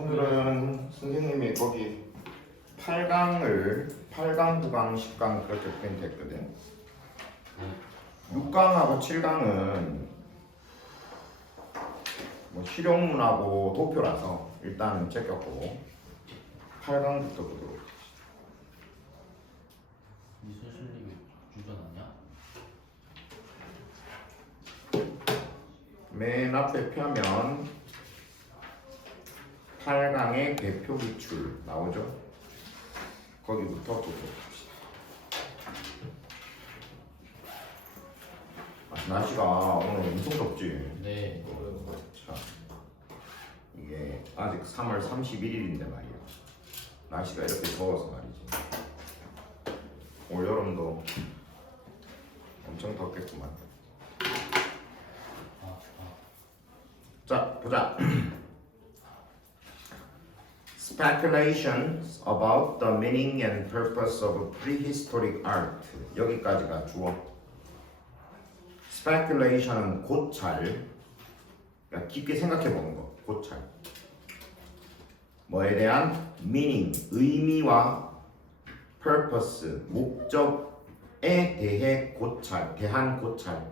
오늘은 선생님이 거기 8강, 9강, 10강 그렇게 프린트 했거든. 6강하고 7강은 뭐 실용문하고 도표라서 일단 제꼈고 8강부터 보도록 하겠습니다. 이순신님이 주전하냐? 맨 앞에 펴면 8강의 대표 기출 나오죠? 거기부터 보도록 합시다. 날씨가 오늘 엄청 덥지? 네. 자, 이게 아직 3월 31일인데 말이야. 날씨가 이렇게 더워서 말이지. 올 여름도 엄청 덥겠구만. 자, 보자. Speculations about the meaning and purpose of prehistoric art. 여기까지가 주어. Speculation은 고찰. 그러니까 깊게 생각해 보는 거. 고찰. 뭐에 대한 meaning, 의미와 purpose, 목적에 대해 고찰, 대한 고찰.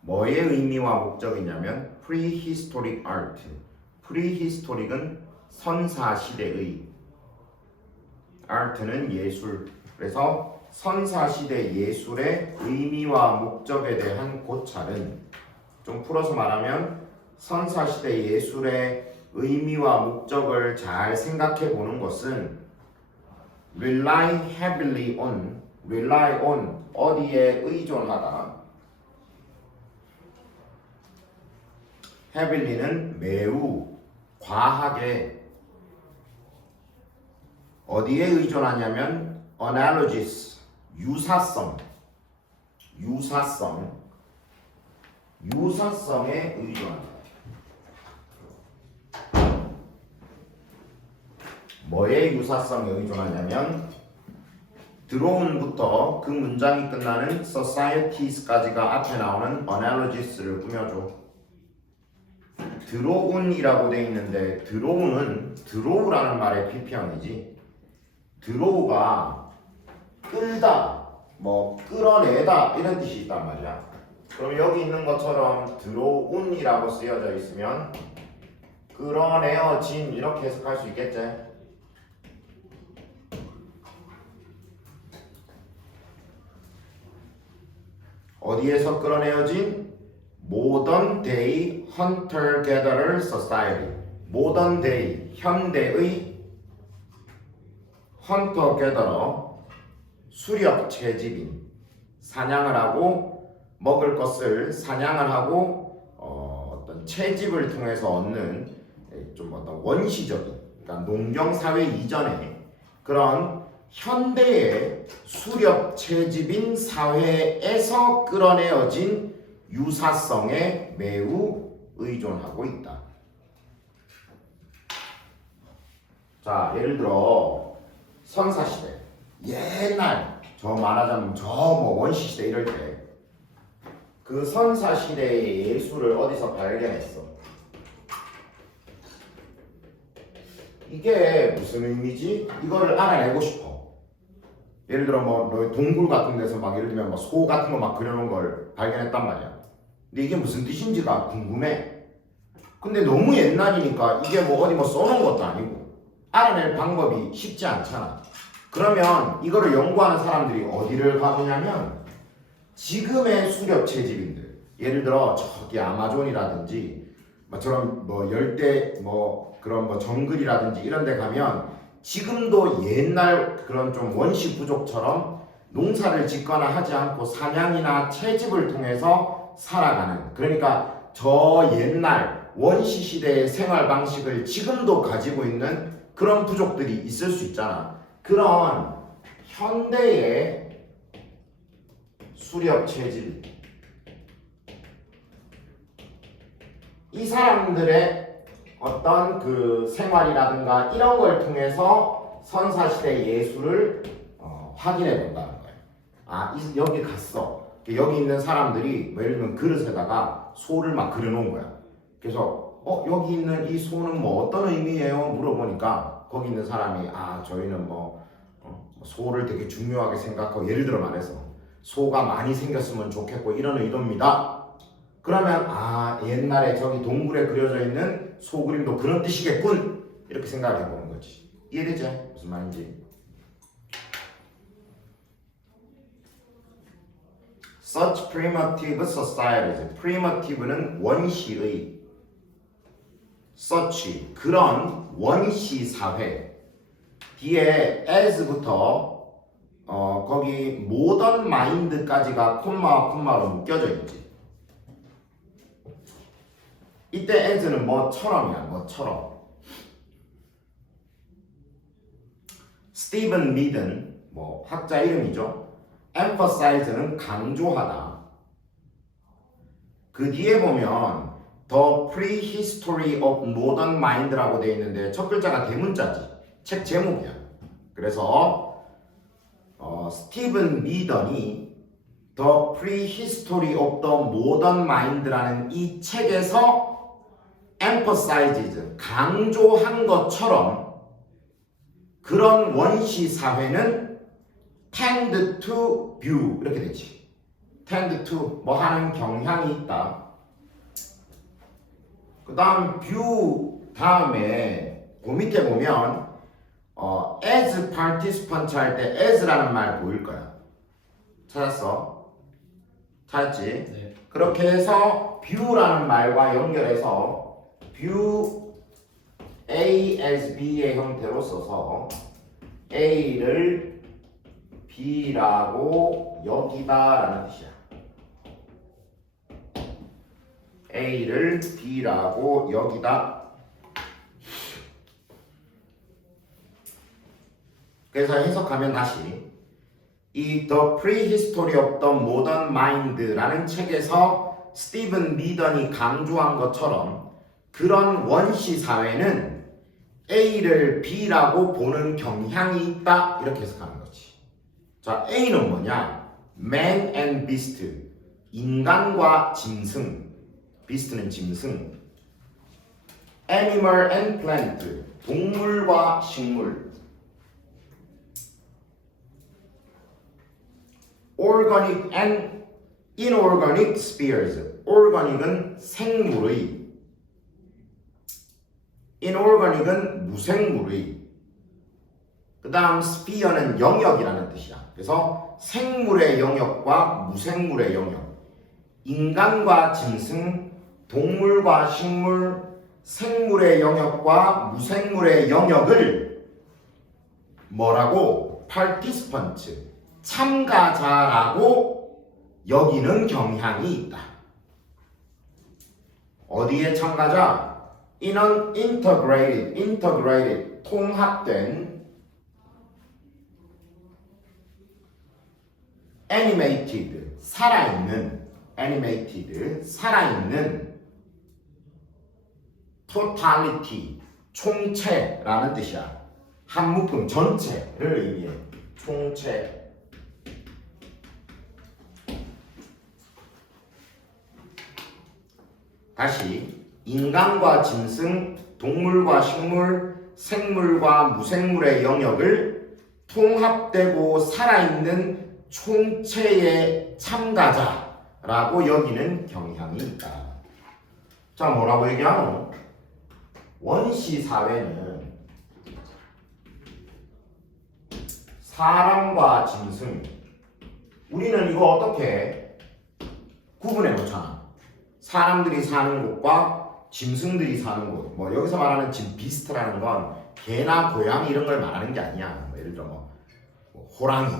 뭐의 의미와 목적이냐면 prehistoric art. prehistoric은 선사시대의, art는 예술. 그래서 선사시대 예술의 의미와 목적에 대한 고찰은, 좀 풀어서 말하면 선사시대 예술의 의미와 목적을 잘 생각해 보는 것은 rely heavily on, 어디에 의존하다. heavily는 매우, 과하게. 어디에 의존하냐면 analogies, 유사성에 의존한다. 뭐에 유사성에 의존하냐면 들어온부터 그 문장이 끝나는 societies까지가 앞에 나오는 analogies를 꾸며줘. 들어온이라고 돼 있는데 들어오는 들어오라는 말의 필피형이지. 들어오가 끌다, 뭐 끌어내다 이런 뜻이 있단 말이야. 그럼 여기 있는 것처럼 들어온이라고 쓰여져 있으면 끌어내어진 이렇게 해석할 수 있겠지. 어디에서 끌어내어진? Modern Day Hunter Gatherer Society. Modern Day, 현대의 헌터 게더러, 수렵 채집인. 사냥을 하고 먹을 것을 사냥을 하고 어떤 채집을 통해서 얻는 좀 어떤 원시적인, 그러니까 농경 사회 이전의 그런 현대의 수렵 채집인 사회에서 끌어내어진 유사성에 매우 의존하고 있다. 자, 예를 들어 선사시대, 옛날, 저 말하자면 저 뭐 원시시대 이럴 때 그 선사시대의 예술을 어디서 발견했어? 이게 무슨 의미지? 이거를 알아내고 싶어. 예를 들어 뭐 동굴 같은 데서 막 예를 들면 뭐 소 같은 거 막 그려놓은 걸 발견했단 말이야. 근데 이게 무슨 뜻인지가 궁금해. 근데 너무 옛날이니까 이게 뭐 어디 뭐 써놓은 것도 아니고 알아낼 방법이 쉽지 않잖아. 그러면 이거를 연구하는 사람들이 어디를 가보냐면 지금의 수렵 채집인들, 예를 들어 저기 아마존이라든지 저런 뭐 열대 뭐 그런 뭐 정글이라든지 이런 데 가면 지금도 옛날 그런 좀 원시 부족처럼 농사를 짓거나 하지 않고 사냥이나 채집을 통해서 살아가는, 그러니까 저 옛날 원시 시대의 생활 방식을 지금도 가지고 있는 그런 부족들이 있을 수 있잖아. 그런 현대의 수렵 채집, 이 사람들의 어떤 그 생활이라든가 이런 걸 통해서 선사시대 예술을 확인해 본다는 거예요. 아, 여기 갔어. 여기 있는 사람들이 뭐 예를 들면 그릇에다가 소를 막 그려놓은 거야. 그래서 여기 있는 이 소는 뭐 어떤 의미예요? 물어보니까 거기 있는 사람이 저희는 소를 되게 중요하게 생각하고 예를 들어 말해서 소가 많이 생겼으면 좋겠고 이런 의도입니다. 그러면 옛날에 저기 동굴에 그려져 있는 소 그림도 그런 뜻이겠군 이렇게 생각을 해보는 거지. 이해되지? 무슨 말인지. Such primitive societies. primitive는 원시의. such 그런 원시 사회. 뒤에 as부터 거기 모던 마인드까지가 콤마와 콤마로 묶여져 있지. 이때 as는 뭐처럼이야. 뭐처럼. 스티븐 미든 학자 이름이죠. emphasize는 강조하다. 그 뒤에 보면 The Prehistory of Modern Mind라고 되어 있는데 첫 글자가 대문자지. 책 제목이야. 그래서 스티븐 미던이 The Prehistory of the Modern Mind라는 이 책에서 emphasizes 강조한 것처럼 그런 원시 사회는 tend to view 이렇게 되지. tend to 하는 경향이 있다. 그 다음 view 다음에 그 밑에 보면 as participant 할 때 as라는 말 보일 거야. 찾았어? 찾았지? 네. 그렇게 해서 view라는 말과 연결해서 view A as B의 형태로 써서 A를 B라고 여기다 라는 뜻이야. A를 B라고 여기다. 그래서 해석하면 다시 이 The Prehistory of the Modern Mind라는 책에서 스티븐 미던이 강조한 것처럼 그런 원시 사회는 A를 B라고 보는 경향이 있다 이렇게 해석하는 거지. 자, A는 뭐냐? Man and Beast, 인간과 짐승. Beast는 짐승. Animal and Plant, 동물과 식물. Organic and Inorganic Spheres, Organic은 생물의, Inorganic은 무생물의. 그 다음 Sphere는 영역이라는 뜻이야. 그래서 생물의 영역과 무생물의 영역, 인간과 짐승, 동물과 식물, 생물의 영역과 무생물의 영역을 뭐라고? participant, 참가자라고 여기는 경향이 있다. 어디에 참가자? In an integrated, 통합된 살아있는 totality, 총체라는 뜻이야. 한 묶음 전체를 의미해. 총체. 다시 인간과 짐승, 동물과 식물, 생물과 무생물의 영역을 통합되고 살아있는 총체의 참가자라고 여기는 경향이 있다. 자, 뭐라고 얘기하노? 원시 사회는 사람과 짐승, 우리는 이거 어떻게 구분해 놓잖아. 사람들이 사는 곳과 짐승들이 사는 곳. 여기서 말하는 비스트라는 건 개나 고양이 이런 걸 말하는 게 아니야. 예를 들어 호랑이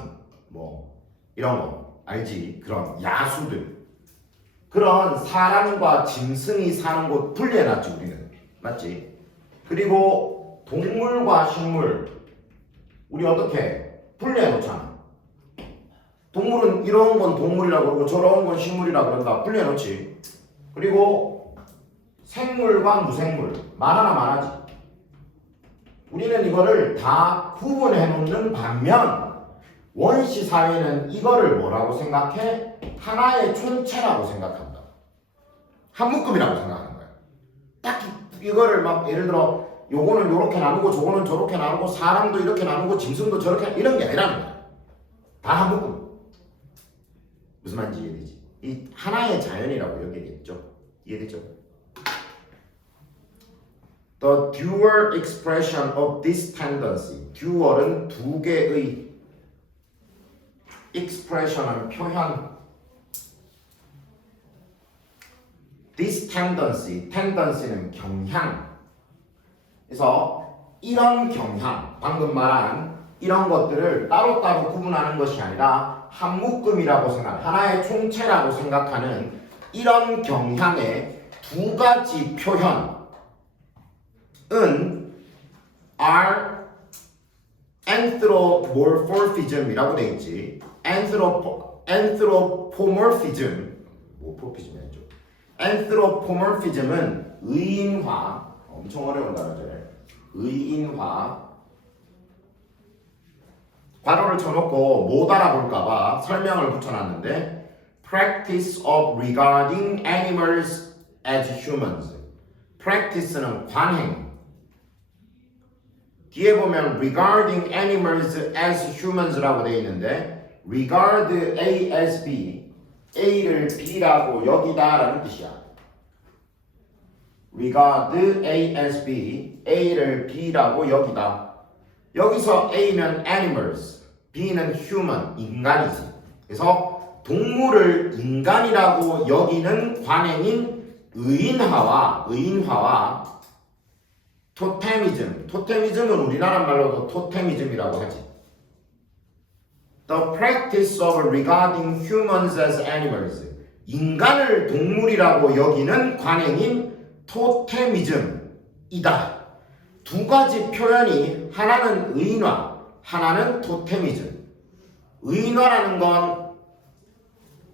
이런 거 알지? 그런 야수들, 그런 사람과 짐승이 사는 곳 분리해놨지 우리는. 맞지? 그리고 동물과 식물 우리 어떻게 분리해놓잖아. 동물은 이런 건 동물이라고 그러고 저런 건 식물이라고 그런다. 분리해놓지. 그리고 생물과 무생물 말 하나 말하지. 우리는 이거를 다 구분해놓는 반면 원시 사회는 이거를 뭐라고 생각해? 하나의 총체라고 생각한다. 한 묶음이라고 생각하는 거야. 이거를 막 예를 들어 요거는 요렇게 나누고 저거는 저렇게 나누고 사람도 이렇게 나누고 짐승도 저렇게 이런 게 아니라는 거야. 다 한 묶음. 무슨 말인지 이해되지? 이 하나의 자연이라고 여기겠죠. 이해되죠? The dual expression of this tendency. dual은 두 개의 expression은 표현. This tendency, tendency는 경향. 그래서 이런 경향, 방금 말한 이런 것들을 따로따로 구분하는 것이 아니라 한 묶음이라고 생각, 하나의 총체라고 생각하는 이런 경향의 두 가지 표현은 are anthropomorphism이라고 되어 있지. anthropomorphism, 모포피즘이 아니죠. anthropomorphism은 의인화, 엄청 어려운 단어죠. 의인화. 괄호를 쳐놓고 못 알아볼까봐 설명을 붙여놨는데 practice of regarding animals as humans. practice는 관행. 뒤에 보면 regarding animals as humans라고 되어 있는데 regard A as B, A를 B라고 여기다라는 뜻이야. regard A as B, A를 B라고 여기다. 여기서 A는 animals, B는 human, 인간이지. 그래서 동물을 인간이라고 여기는 관행인 의인화와 토테미즘. 토테미즘은 우리나라 말로도 토테미즘이라고 하지. The practice of regarding humans as animals. 인간을 동물이라고 여기는 관행인 토테미즘이다. 두 가지 표현이 하나는 의인화, 하나는 토테미즘. 의인화라는 건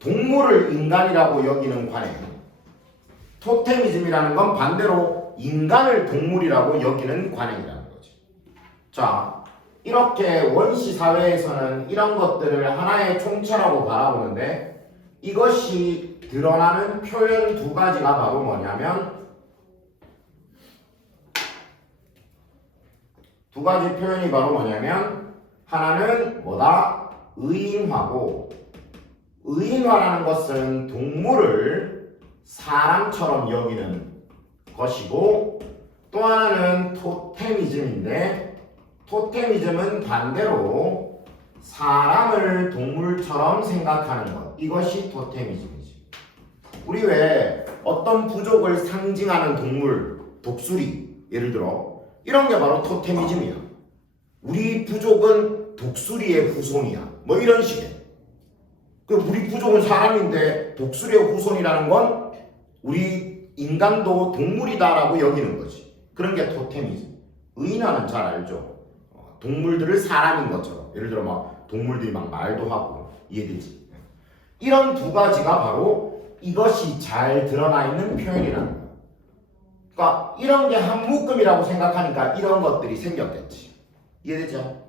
동물을 인간이라고 여기는 관행. 토테미즘이라는 건 반대로 인간을 동물이라고 여기는 관행이라는 거지. 자, 이렇게 원시 사회에서는 이런 것들을 하나의 총체라고 바라보는데 이것이 드러나는 표현 두 가지가 바로 뭐냐면 두 가지 표현이 바로 뭐냐면 하나는 뭐다? 의인화고 의인화라는 것은 동물을 사람처럼 여기는 것이고 또 하나는 토테미즘인데 토테미즘은 반대로 사람을 동물처럼 생각하는 것. 이것이 토테미즘이지. 우리 왜 어떤 부족을 상징하는 동물, 독수리 예를 들어 이런 게 바로 토테미즘이야. 우리 부족은 독수리의 후손이야. 뭐 이런 식의. 우리 부족은 사람인데 독수리의 후손이라는 건 우리 인간도 동물이다라고 여기는 거지. 그런 게 토테미즘. 의인화는 잘 알죠. 동물들을 사람인 것처럼. 예를 들어 막 동물들이 막 말도 하고 이해되지. 이런 두 가지가 바로 이것이 잘 드러나 있는 표현이라는 거야. 그러니까 이런 게 한 묶음이라고 생각하니까 이런 것들이 생겼겠지. 이해되죠?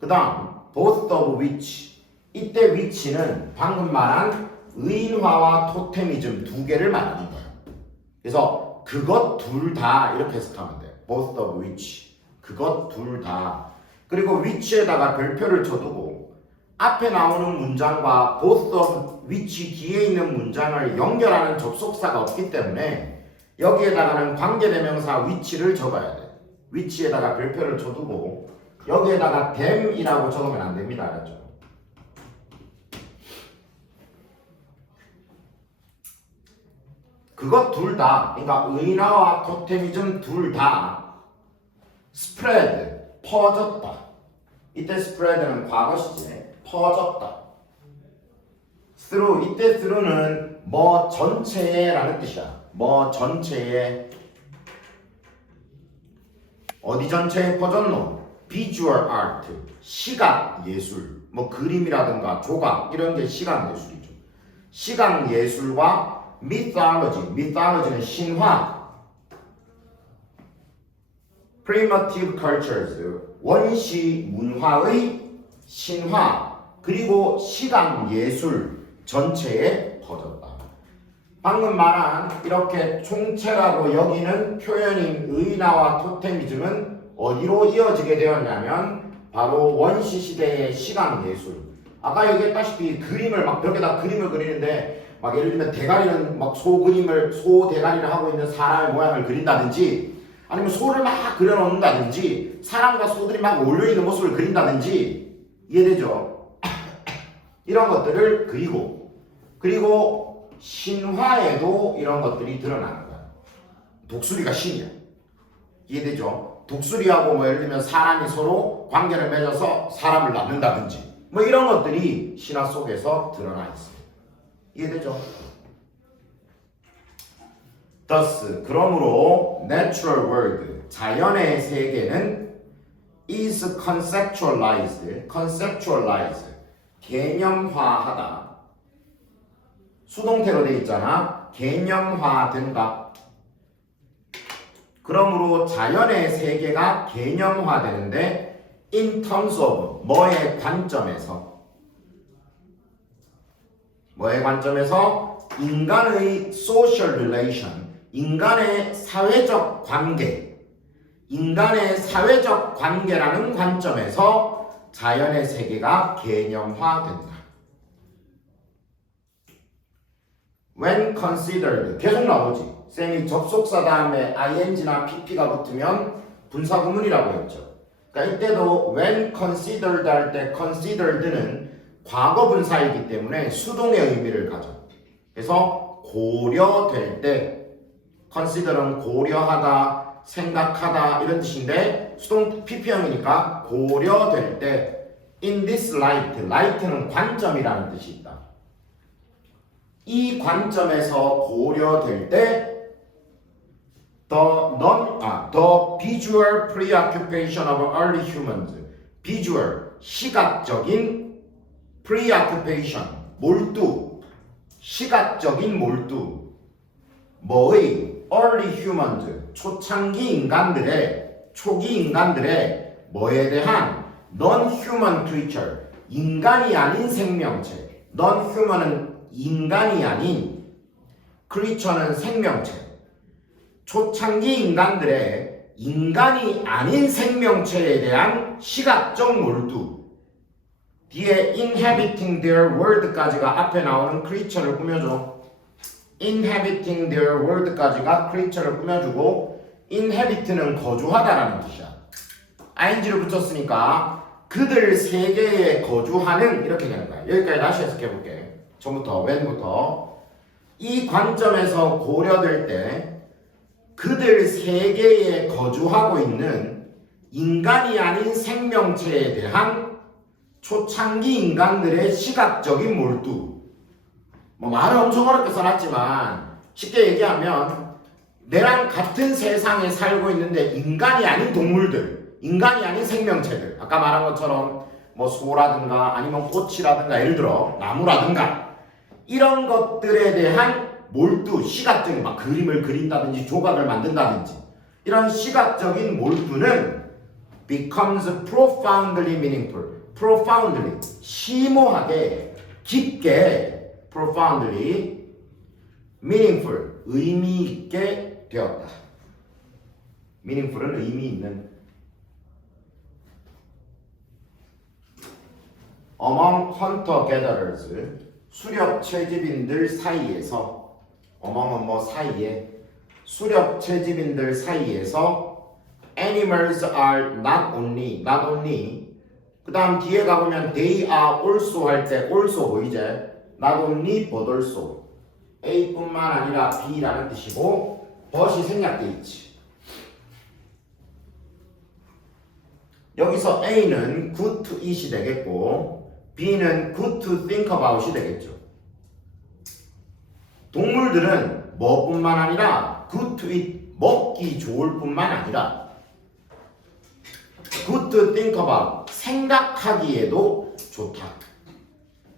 그 다음 both of which. 이때 which는 방금 말한 의인화와 토테미즘 두 개를 말하는 거야. 그래서 그것 둘 다 이렇게 해석하면 돼. both of which. 그것 둘 다. 그리고 which에다가 별표를 쳐두고 앞에 나오는 문장과 both of which 뒤에 있는 문장을 연결하는 접속사가 없기 때문에 여기에다가는 관계대명사 which를 적어야 돼. which에다가 별표를 쳐두고 여기에다가 them이라고 적으면 안 됩니다. 알았죠? 그것 둘 다, 그러니까 의인화와 토테미즘 둘 다 spread, 퍼졌다. 이때 spread는 과거시제. 퍼졌다. through, 이때 through는 뭐 전체에 라는 뜻이야. 뭐 전체에. 어디 전체에 퍼졌노? visual art, 시각 예술. 뭐 그림이라든가 조각 이런 게 시각 예술이죠. 시각 예술과 mythology, mythology는 신화. primitive cultures, 원시 문화의 신화. 그리고 시각 예술 전체에 퍼졌다. 방금 말한 이렇게 총체라고 여기는 표현인 의나와 토테미즘은 어디로 이어지게 되었냐면 바로 원시 시대의 시각 예술. 아까 얘기했다시피 그림을 막 벽에다 그림을 그리는데 막 예를 들면 대가리는 막 소 대가리를 하고 있는 사람의 모양을 그린다든지 아니면 소를 막 그려놓는다든지 사람과 소들이 막 올려있는 모습을 그린다든지 이해되죠? 이런 것들을 그리고 신화에도 이런 것들이 드러나는 거야. 독수리가 신이야. 이해되죠? 독수리하고 뭐 예를 들면 사람이 서로 관계를 맺어서 사람을 낳는다든지 뭐 이런 것들이 신화 속에서 드러나 있습니다. 이해되죠? Thus, 그러므로 natural world, 자연의 세계는 is conceptualized, 개념화하다. 수동태로 돼 있잖아. 개념화된다. 그러므로 자연의 세계가 개념화되는데 in terms of 뭐의 관점에서 인간의 social relation, 인간의 사회적 관계라는 관점에서 자연의 세계가 개념화된다. When considered 계속 나오지. 쌤이 접속사 다음에 ing나 pp가 붙으면 분사구문이라고 했죠. 그러니까 이때도 when considered 할 때 considered는 과거 분사이기 때문에 수동의 의미를 가져. 그래서 고려될 때 consider는 고려하다, 생각하다 이런 뜻인데 수동 pp형이니까 고려될 때 in this light는 관점이라는 뜻이 있다. 이 관점에서 고려될 때 the visual preoccupation of early humans, visual 시각적인 preoccupation 시각적인 몰두 뭐의 early humans 초기 인간들의 뭐에 대한 non-human creature 인간이 아닌 생명체 non-human은 인간이 아닌 creature는 생명체 초창기 인간들의 인간이 아닌 생명체에 대한 시각적 몰두 뒤에 inhabiting their world까지가 앞에 나오는 creature를 꾸며줘. inhabiting their world까지가 creature를 꾸며주고 inhabit는 거주하다라는 뜻이야. ing를 붙였으니까 그들 세계에 거주하는 이렇게 되는 거야. 여기까지 다시 해석해볼게. 처음부터 when부터 이 관점에서 고려될 때 그들 세계에 거주하고 있는 인간이 아닌 생명체에 대한 초창기 인간들의 시각적인 몰두. 뭐 말을 엄청 어렵게 써놨지만 쉽게 얘기하면 내랑 같은 세상에 살고 있는데 인간이 아닌 동물들, 인간이 아닌 생명체들. 아까 말한 것처럼 뭐 소라든가 아니면 꽃이라든가 예를 들어 나무라든가 이런 것들에 대한 몰두, 시각적인 막 그림을 그린다든지 조각을 만든다든지 이런 시각적인 몰두는 becomes profoundly meaningful. profoundly, 심오하게, 깊게 profoundly meaningful, 의미 있게 되었다. meaningful은 의미 있는 among hunter-gatherers 수렵 채집인들 사이에서 among은 뭐 사이에 수렵 채집인들 사이에서 animals are not only 그 다음 뒤에 가보면 they are also 할 때 also 보이지? not only but also A뿐만 아니라 B라는 뜻이고 but이 생략돼 있지. 여기서 A는 good to eat이 되겠고 B는 good to think about이 되겠죠. 동물들은 뭐뿐만 아니라 good to eat 먹기 좋을 뿐만 아니라 good to think about 생각하기에도 좋다.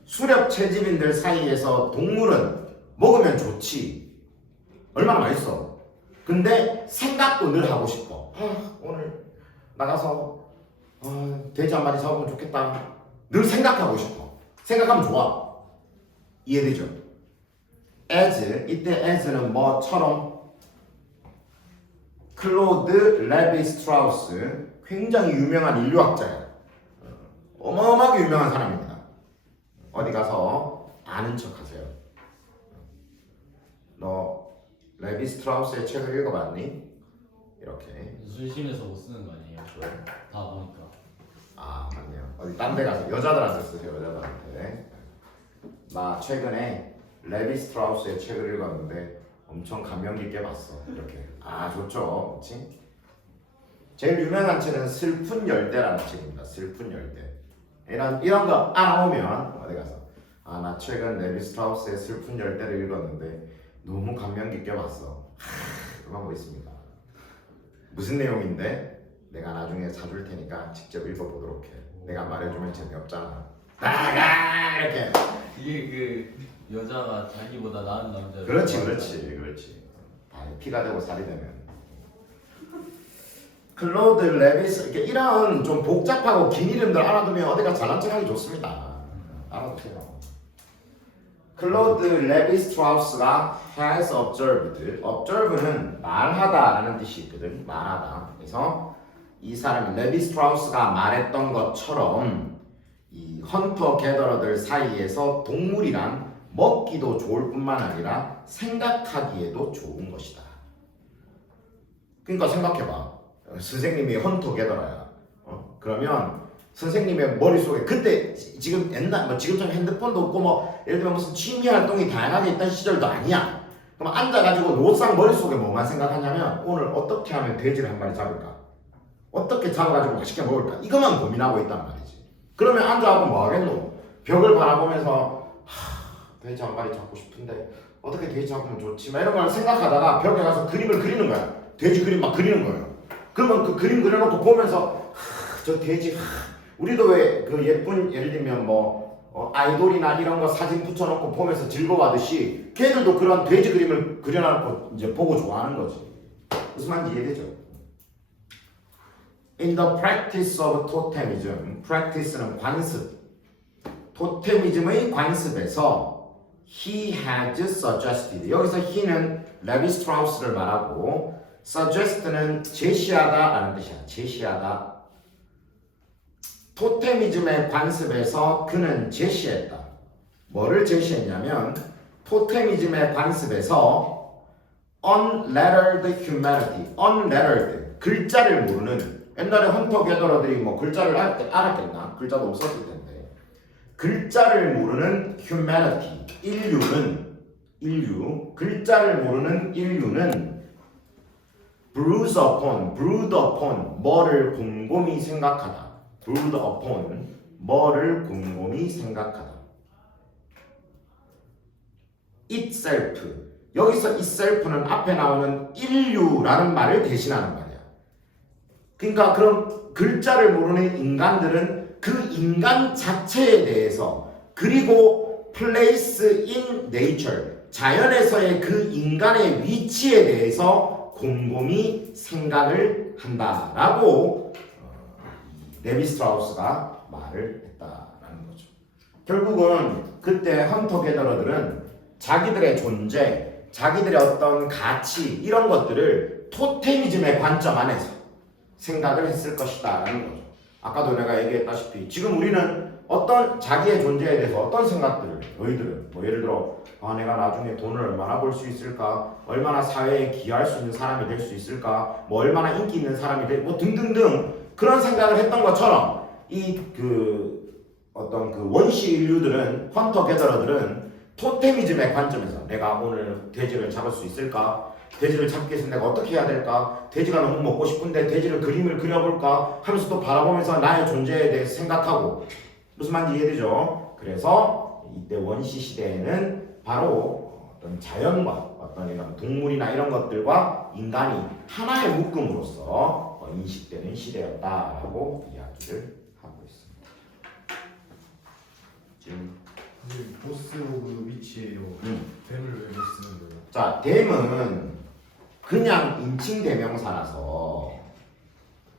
수렵 채집인들 사이에서 동물은 먹으면 좋지. 얼마나 맛있어. 근데 생각도 늘 하고 싶어. 오늘 나가서 돼지 한 마리 사오면 좋겠다. 늘 생각하고 싶어. 생각하면 좋아. 이해되죠? as 이때 as는 뭐처럼 클로드 레비 스트라우스 굉장히 유명한 인류학자야. 어마어마하게 유명한 사람입니다. 어디 가서 아는 척하세요. 너 레비 스트라우스의 책을 읽어봤니? 이렇게. 순심해서 못 쓰는 거 아니에요? 다 보니까. 아 맞네요. 어디 딴 데 가서 여자들한테 쓰세요. 여자들한테. 나 최근에 레비 스트라우스의 책을 읽었는데 엄청 감명 깊게 봤어. 이렇게. 아 좋죠. 그렇지? 제일 유명한 책은 슬픈 열대라는 책입니다. 슬픈 열대. 이런 거 알아보면 어디 가서 아 나 최근 레비 스트라우스의 슬픈 열대를 읽었는데 너무 감명 깊게 봤어. 그런 거 있습니다. 무슨 내용인데 내가 나중에 사줄 테니까 직접 읽어보도록 해. 내가 말해주면 재미없잖아. 나가 이렇게. 이게 그 여자가 자기보다 나은 남자. 그렇지. 아, 피가 되고 살이 되면. 클로드 레비스 이렇게 이런 좀 복잡하고 긴 이름들 알아두면 어디가 잘난 척하기 좋습니다. 알아두세요. 클로드 레비 스트라우스가 has observed는 말하다라는 뜻이 있거든. 말하다. 그래서 이 사람이 레비 스트라우스가 말했던 것처럼 이 헌터 게더러들 사이에서 동물이란 먹기도 좋을 뿐만 아니라 생각하기에도 좋은 것이다. 그러니까 생각해봐. 선생님이 헌터 게더러야. 그러면 선생님의 머릿속에 그때 지금 옛날 뭐 지금처럼 핸드폰도 없고 뭐 예를 들면 무슨 취미 활동이 다양하게 있던 시절도 아니야. 그럼 앉아가지고 노상 머릿속에 뭐만 생각하냐면 오늘 어떻게 하면 돼지를 한 마리 잡을까? 어떻게 잡아가지고 맛있게 먹을까? 이것만 고민하고 있단 말이지. 그러면 앉아가고 뭐 하겠노? 벽을 바라보면서 돼지 한 마리 잡고 싶은데 어떻게 돼지 잡으면 좋지? 막 이런 걸 생각하다가 벽에 가서 그림을 그리는 거야. 돼지 그림 막 그리는 거예요. 그러면 그 그림 그려놓고 보면서 저 돼지 우리도 왜 그 예쁜 예를 들면 뭐 아이돌이나 이런 거 사진 붙여놓고 보면서 즐거워하듯이 걔들도 그런 돼지 그림을 그려놓고 이제 보고 좋아하는 거지. 무슨 말인지 이해되죠? In the practice of totemism, practice는 관습. 토테미즘의 관습에서 he has suggested. 여기서 he는 레비 스트라우스를 말하고 suggest는 제시하다라는 뜻이야. 제시하다. 토테미즘의 관습에서 그는 제시했다. 뭐를 제시했냐면 토테미즘의 관습에서 unlettered humanity, unlettered 글자를 모르는 옛날에 헌터 게더러들이 뭐 글자를 알았겠나? 글자도 없었을 텐데 글자를 모르는 humanity, 인류 글자를 모르는 인류는 brood upon 뭐를 곰곰이 생각하다. brood upon 뭐를 곰곰이 생각하다. itself 여기서 itself는 앞에 나오는 인류라는 말을 대신하는 말이야. 그러니까 그럼 글자를 모르는 인간들은 그 인간 자체에 대해서 그리고 place in nature 자연에서의 그 인간의 위치에 대해서 곰곰이 생각을 한다라고 레비 스트라우스가 말을 했다라는 거죠. 결국은 그때 헌터 게더러들은 자기들의 존재, 자기들의 어떤 가치 이런 것들을 토테미즘의 관점 안에서 생각을 했을 것이다라는 거죠. 아까도 내가 얘기했다시피 지금 우리는 어떤 자기의 존재에 대해서 어떤 생각들을 너희들은 뭐 예를 들어 내가 나중에 돈을 얼마나 벌 수 있을까, 얼마나 사회에 기여할 수 있는 사람이 될 수 있을까, 뭐 얼마나 인기 있는 사람이 될 뭐 등등등 그런 생각을 했던 것처럼 이 어떤 그 원시 인류들은 헌터 게더러들은 토테미즘의 관점에서 내가 오늘 돼지를 잡을 수 있을까? 돼지를 잡기 위해서 내가 어떻게 해야 될까? 돼지가 너무 먹고 싶은데 돼지를 그림을 그려볼까? 하면서 또 바라보면서 나의 존재에 대해서 생각하고 무슨 말인지 이해되죠? 그래서 이때 원시 시대에는 바로 어떤 자연과 어떤 이런 동물이나 이런 것들과 인간이 하나의 묶음으로서 인식되는 시대였다라고 이야기를 하고 있습니다. 지금 보스 오브 위치예요. 뱀을 왜 못 쓰는 거예요? 자, 댐은 그냥 인칭 대명사라서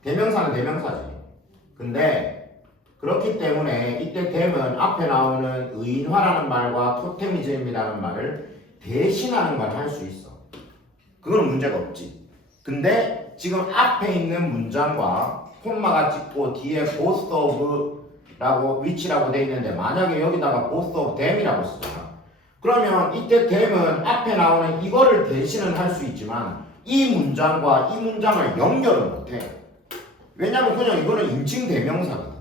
대명사는 대명사지. 근데 그렇기 때문에 이때 댐은 앞에 나오는 의인화라는 말과 토테미즘이라는 말을 대신하는 걸 할 수 있어. 그거는 문제가 없지. 근데 지금 앞에 있는 문장과 콤마가 찍고 뒤에 both of라고 위치라고 돼 있는데 만약에 여기다가 both of them이라고 쓰잖아. 그러면 이때 them은 앞에 나오는 이거를 대신은 할 수 있지만 이 문장과 이 문장을 연결을 못해. 왜냐면 그냥 이거는 인칭 대명사거든.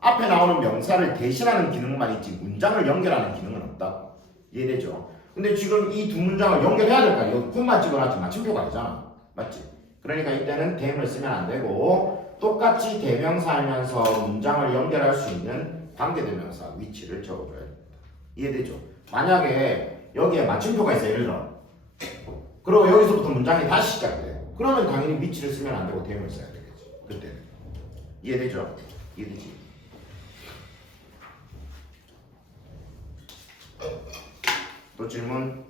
앞에 나오는 명사를 대신하는 기능만 있지 문장을 연결하는 기능은 없다. 이해되죠? 근데 지금 이 두 문장을 연결해야 될까? 여기 콤마 찍어놨지 마침표가 아니잖아. 맞지? 그러니까 이때는 them을 쓰면 안 되고 똑같이 대명사하면서 문장을 연결할 수 있는 관계대명사 위치를 적어줘야 됩니다. 이해되죠? 만약에 여기에 마침표가 있어 예를 들어 그리고 여기서부터 문장이 다시 시작돼. 그러면 당연히 위치를 쓰면 안 되고 them을 써야 되겠지. 그때는. 이해되죠? 이해되지? 또 질문?